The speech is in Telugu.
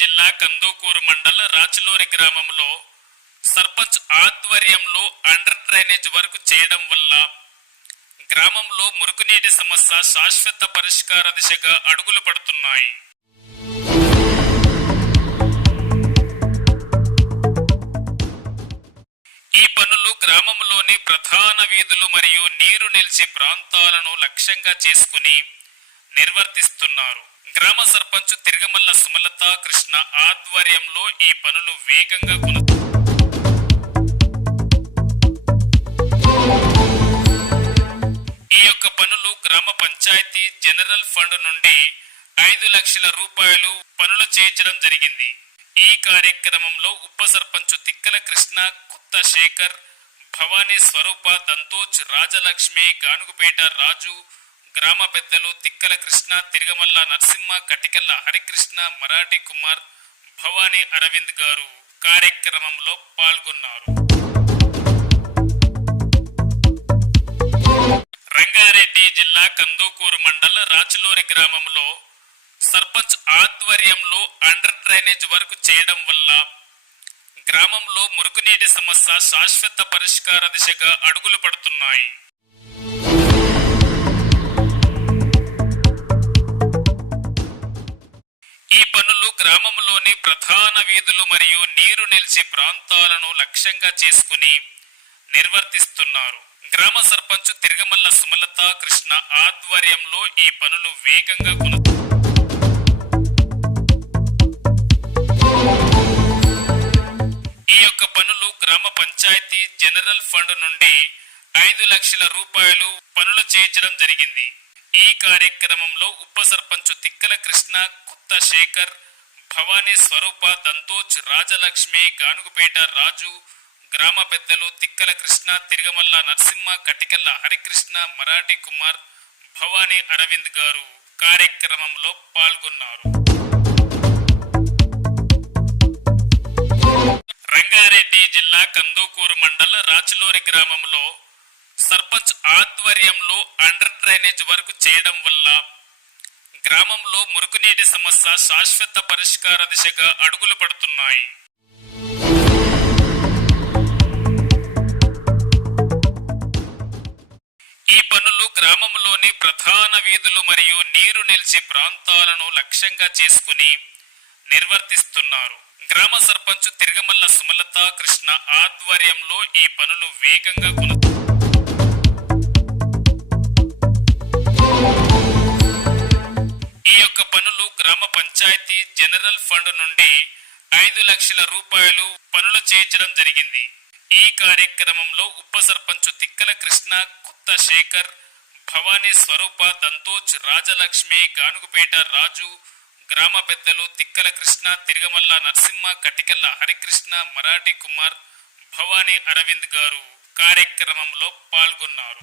జిల్లా కందుకూరు మండల రాచులూరి గ్రామంలో సర్పంచ్ ఆధ్వర్యంలో అండర్ డ్రైనేజ్ వర్క్ చేయడం వల్ల గ్రామంలో మురుగునీటి సమస్య శాశ్వత పరిష్కార దిశగా అడుగులు పడుతున్నాయి. ఈ పనులు గ్రామంలోని ప్రధాన వీధులు మరియు నీరు నిలిచే ప్రాంతాలను లక్ష్యంగా చేసుకుని నిర్వర్తిస్తున్నారు. గ్రామ సర్పంచ్ తిరగమల్ల సుమలత కృష్ణ ఆధ్వర్యంలో ఈ పనులు వేగంగా ఈ యొక్క పనులు గ్రామ పంచాయతీ జనరల్ ఫండ్ నుండి 5 లక్షల రూపాయలు పనులు చేయించడం జరిగింది. ఈ కార్యక్రమంలో ఉప సర్పంచ్ తిక్కల కృష్ణ, కొత్త శేఖర్, భవానీ స్వరూప, దంతోజ్, రాజలక్ష్మి, గానుగుపేట రాజు, గ్రామ పెద్దలు తిక్కల కృష్ణ, తిరగమల్ల నరసింహ, కటికల్ల హరికృష్ణ, మరాఠీ కుమార్, భవానీ అరవింద్ గారు కార్యక్రమంలో పాల్గొన్నారు. రంగారెడ్డి జిల్లా కందుకూరు మండల రాచులూరి గ్రామంలో సర్పంచ్ ఆధ్వర్యంలో అండర్ డ్రైనేజ్ వర్క్ చేయడం వల్ల గ్రామంలో మురుగునీటి సమస్య శాశ్వత పరిష్కార దిశగా అడుగులు పడుతున్నాయి. ఈ పనులు గ్రామంలోని ప్రధాన వీధులు మరియు నీరు నిలిచే ప్రాంతాలను లక్ష్యంగా చేసుకుని నిర్వర్తిస్తున్నారు. గ్రామ సర్పంచ్ తిరగమల్ల సుమలత కృష్ణ ఆధ్వర్యంలో ఈ పనులు వేగంగా ఈ యొక్క పనులు గ్రామ పంచాయతీ జనరల్ ఫండ్ నుండి 5 లక్షల రూపాయలు పనులు చేయించడం జరిగింది. ఈ కార్యక్రమంలో ఉప సర్పంచ్ తిక్కల కృష్ణ, కొత్త శేఖర్, భవానీ స్వరూప, దంతోజ్, రాజలక్ష్మి, గానుగుపేట రాజు, గ్రామ పెద్దలు తిక్కల కృష్ణ, తిరగమల్ల నరసింహ, కటికల్ల హరికృష్ణ, మరాఠీ కుమార్, భవానీ అరవింద్ గారు కార్యక్రమంలో పాల్గొన్నారు. రంగారెడ్డి జిల్లా కందుకూరు మండల రాచులూరి గ్రామంలో సర్పంచ్ ఆధ్వర్యంలో అండర్ డ్రైనేజ్ వర్క్ చేయడం వల్ల గ్రామంలో మురుగునీటి సమస్య శాశ్వత పరిష్కార దిశగా అడుగులు పడుతున్నాయి. ఈ పనులు గ్రామంలోని ప్రధాన వీధులు మరియు నీరు నిలిచే ప్రాంతాలను లక్ష్యంగా చేసుకుని నిర్వర్తిస్తున్నారు. గ్రామ సర్పంచ్ తిరగమల్ల సుమలత కృష్ణ ఆధ్వర్యంలో ఈ పనులు వేగంగా ఈ యొక్క పనులు గ్రామ పంచాయతీ జనరల్ ఫండ్ నుండి 5 లక్షల రూపాయలు పనులు చేయించడం జరిగింది. ఈ కార్యక్రమంలో ఉప సర్పంచ్ తిక్కల కృష్ణ, కొత్త శేఖర్, భవానీ స్వరూప, దంతోజ్, రాజలక్ష్మి, గానుగుపేట రాజు, గ్రామ పెద్దలు తిక్కల కృష్ణ, తిరగమల్ల నరసింహ, కటికల్ల హరికృష్ణ, మరాఠీ కుమార్, భవానీ అరవింద్ గారు కార్యక్రమంలో పాల్గొన్నారు.